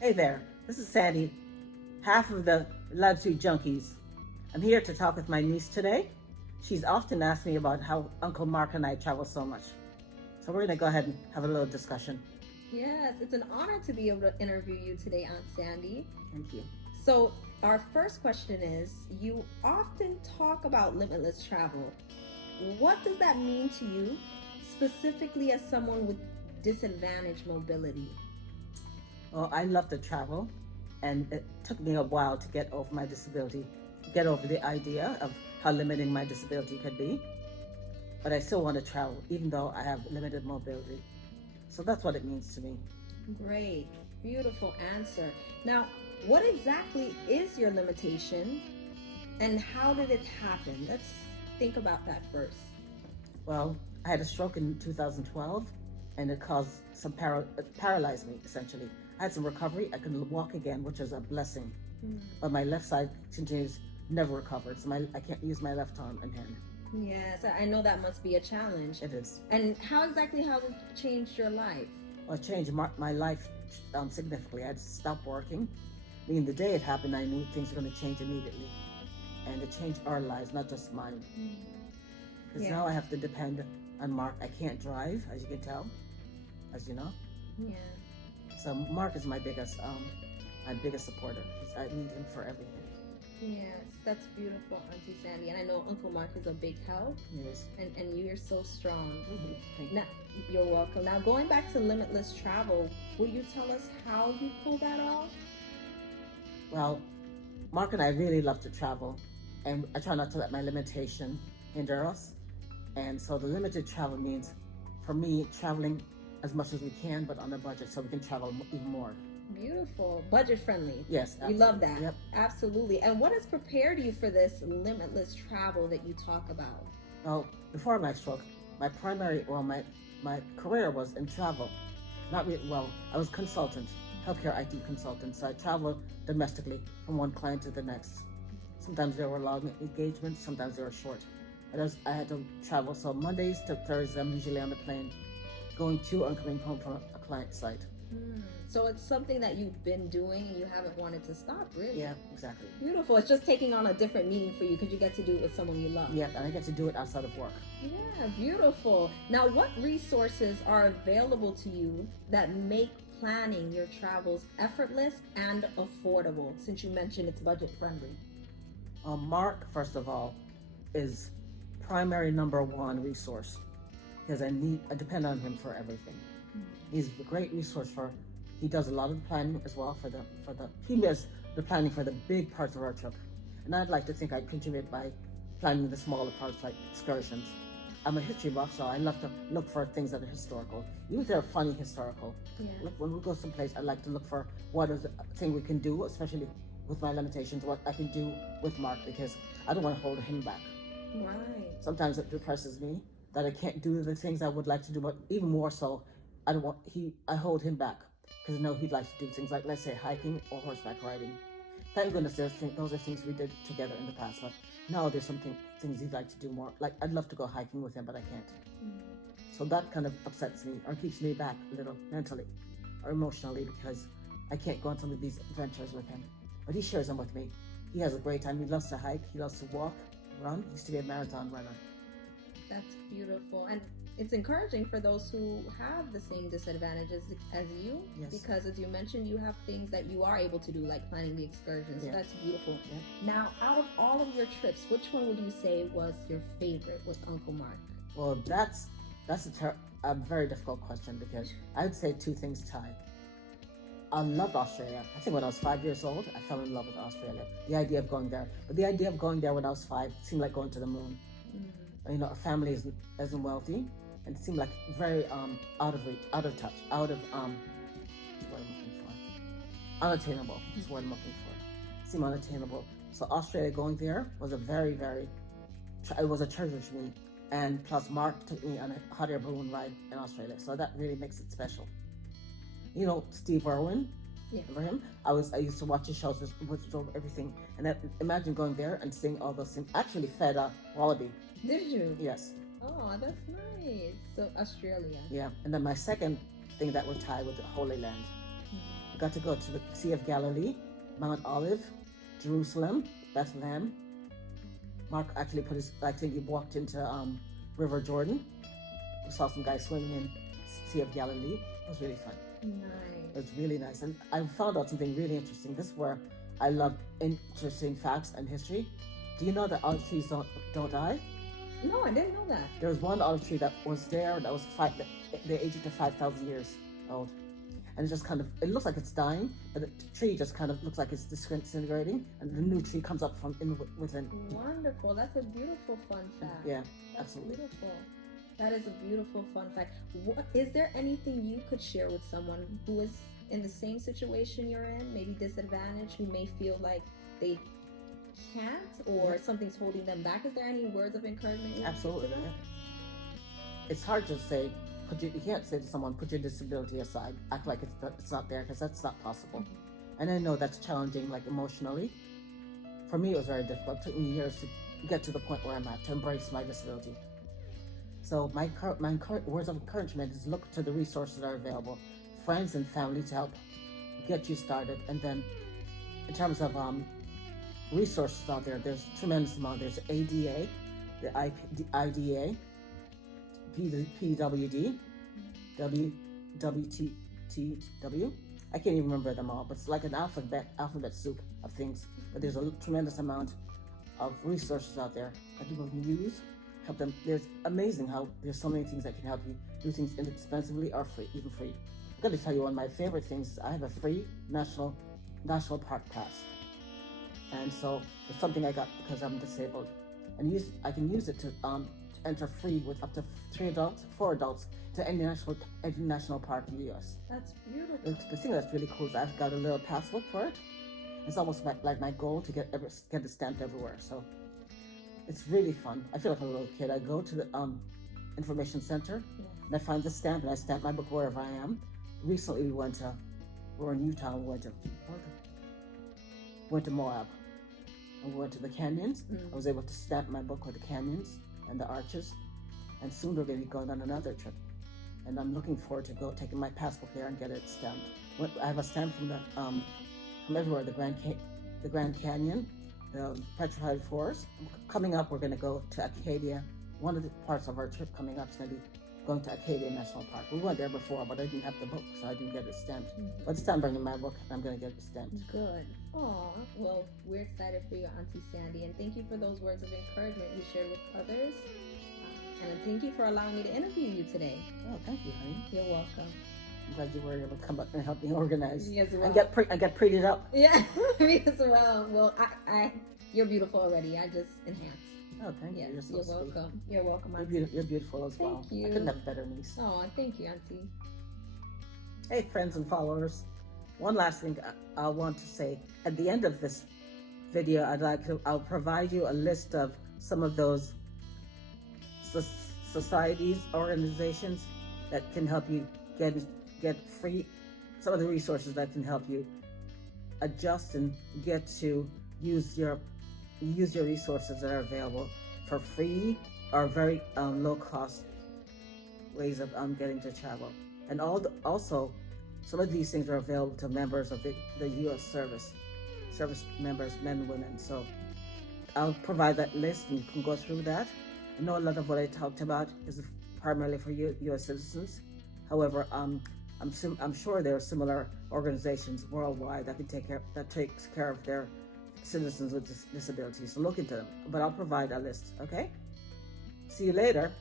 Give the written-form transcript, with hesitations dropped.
Hey there, this is Sandy, half of the Latitude Junkies. I'm here to talk with my niece today. She's often asked me about how Uncle Mark and I travel so much. So we're going to go ahead and have a little discussion. Yes, it's an honor to be able to interview you today, Aunt Sandy. Thank you. So, our first question is you often talk about limitless travel. What does that mean to you, specifically as someone with disadvantaged mobility? Well, I love to travel, and it took me a while to get over my disability, get over the idea of how limiting my disability could be. But I still want to travel, even though I have limited mobility. So that's what it means to me. Great, beautiful answer. Now, what exactly is your limitation and how did it happen? Let's think about that first. Well, I had a stroke in 2012, and it caused it paralyzed me essentially. I had some recovery. I could walk again, which was a blessing. But my left side continues never recovered, so I can't use my left arm and hand. Yes, I know that must be a challenge. It is. And how exactly has it changed your life? Well, it changed my life significantly. I had to stop working. I mean, the day it happened, I knew things were going to change immediately, and it changed our lives, not just mine. Because now I have to depend on Mark. I can't drive, as you can tell, as you know. Yeah. So Mark is my biggest supporter. I need him for everything. Yes, that's beautiful, Auntie Sandy. And I know Uncle Mark is a big help. Yes. And you're so strong. Thank you. Now, you're welcome. Now, going back to limitless travel, will you tell us how you pull that off? Well, Mark and I really love to travel, and I try not to let my limitation hinder us. And so the limited travel means, for me, traveling as much as we can, but on a budget, so we can travel even more. Beautiful. Budget friendly. Yes. We love that. Yep. Absolutely. And what has prepared you for this limitless travel that you talk about? Well, before my stroke, my career was in travel. Not really, well, I was consultant, healthcare IT consultant, so I traveled domestically from one client to the next. Sometimes there were long engagements, sometimes they were short. I had to travel, so Mondays to Thursdays, I'm usually on the plane, going to and coming home from a client site. So it's something that you've been doing and you haven't wanted to stop, really? Yeah, exactly. Beautiful. It's just taking on a different meaning for you because you get to do it with someone you love. Yeah, and I get to do it outside of work. Yeah, beautiful. Now, what resources are available to you that make planning your travels effortless and affordable, since you mentioned it's budget friendly? Mark, first of all, is primary number one resource because I depend on him for everything. He's a great resource he does a lot of the planning as well he does the planning for the big parts of our trip. And I'd like to think I contribute by planning the smaller parts like excursions. I'm a history buff, so I love to look for things that are historical, even if they're funny historical. Yeah. When we go someplace, I like to look for what is a thing we can do, especially with my limitations, what I can do with Mark, because I don't want to hold him back. Right. Sometimes it depresses me that I can't do the things I would like to do, but even more so, I hold him back because I know he'd like to do things like, let's say, hiking or horseback riding. Thank goodness those are things we did together in the past, but now there's things he'd like to do more. Like, I'd love to go hiking with him, but I can't. So that kind of upsets me or keeps me back a little mentally or emotionally because I can't go on some of these adventures with him. But he shares them with me. He has a great time. He loves to hike. He loves to walk, run. He used to be a marathon runner. That's beautiful. And it's encouraging for those who have the same disadvantages as you. Yes. Because as you mentioned, you have things that you are able to do, like planning the excursions. Yeah. So that's beautiful. Yeah. Now, out of all of your trips, which one would you say was your favorite with Uncle Mark? Well, that's a very difficult question because I would say two things tie. I loved Australia. I think when I was 5 years old, I fell in love with Australia. The idea of going there. But the idea of going there when I was 5 seemed like going to the moon. You know, our family isn't wealthy, and it seemed like very out of reach, out of touch, out of what's what I'm looking for. Unattainable is what I'm looking for. Seemed unattainable. So Australia, going there was a very, very, it was a treasure to me. And plus, Mark took me on a hot air balloon ride in Australia, so that really makes it special. You know, Steve Irwin. Yeah. Remember him? I used to watch his shows, which drove everything. And imagine going there and seeing all those things. Actually fed a wallaby. Did you? Yes. Oh, that's nice. So Australia. Yeah. And then my second thing that would tie with the Holy Land. got to go to the Sea of Galilee, Mount Olive, Jerusalem, Bethlehem. Mark actually I think he walked into River Jordan. We saw some guys swimming in Sea of Galilee. It was really fun. Nice. It was really nice. And I found out something really interesting. This is where I love interesting facts and history. Do you know that olive trees don't die? No, I didn't know that. There was one olive tree that was there that was they aged it to 5,000 years old. And it just kind of, it looks like it's dying, but the tree just kind of looks like it's disintegrating, and the new tree comes up from within. Wonderful. That's a beautiful fun fact. Yeah, That's absolutely. beautiful. That is a beautiful fun fact. Is there anything you could share with someone who is in the same situation you're in, maybe disadvantaged, who may feel like they can't or something's holding them back? Is there any words of encouragement you Absolutely. can give to them? It's hard to say. You can't say to someone, put your disability aside, act like it's not there, because that's not possible. And I know that's challenging, like emotionally. For me, it was very difficult. It took me years to get to the point where I'm at, to embrace my disability. So my words of encouragement is look to the resources that are available, friends and family to help get you started. And then in terms of resources out there, there's a tremendous amount. There's ADA, the IDA, PWD, WTTW. I can't even remember them all, but it's like an alphabet soup of things. But there's a tremendous amount of resources out there that people can use, help them. There's amazing how there's so many things that can help you do things inexpensively or free, even free. I'm going to tell you one of my favorite things is I have a free national park pass. And so it's something I got because I'm disabled. And I can use it to enter free with up to 4 adults to any national park in the U.S. That's beautiful. The thing that's really cool is I've got a little passbook for it. It's almost like my goal to get it stamped everywhere. So it's really fun. I feel like a little kid. I go to the information center and I find the stamp and I stamp my book wherever I am. Recently we were in Utah. We went to Moab. And we went to the canyons. I was able to stamp my book with the canyons and the arches. And soon we're going to be going on another trip. And I'm looking forward to taking my passport there and get it stamped. I have a stamp from everywhere, the Grand Canyon, the Petrified Forest. Coming up, we're going to go to Acadia. One of the parts of our trip coming up is going to be going to Acadia National Park. We went there before, but I didn't have the book, so I didn't get it stamped. But this time I'm bringing my book, and I'm going to get it stamped. Good. Oh, well, we're excited for you, Auntie Sandy, and thank you for those words of encouragement you shared with others. And thank you for allowing me to interview you today. Oh, thank you, honey. You're welcome. I'm glad you were able to come up and help me organize. Me as well. And get prettied up. Yeah, me as well. Well, you're beautiful already. I just enhance. Oh, thank you. Yes, You're so welcome. sweet. You're welcome, Auntie. You're beautiful as well. Thank you. I couldn't have a better niece. Oh, thank you, Auntie. Hey, friends and followers. One last thing I want to say. At the end of this video, I'll provide you a list of some of those societies, organizations that can help you get free, some of the resources that can help you adjust and get to use your resources that are available for free or very low cost ways of getting to travel. And also some of these things are available to members of the U.S. service members, men and women. So I'll provide that list and you can go through that. I know a lot of what I talked about is primarily for U.S. citizens. However, I'm sure there are similar organizations worldwide that takes care of their citizens with disabilities. So look into them. But I'll provide a list. Okay. See you later.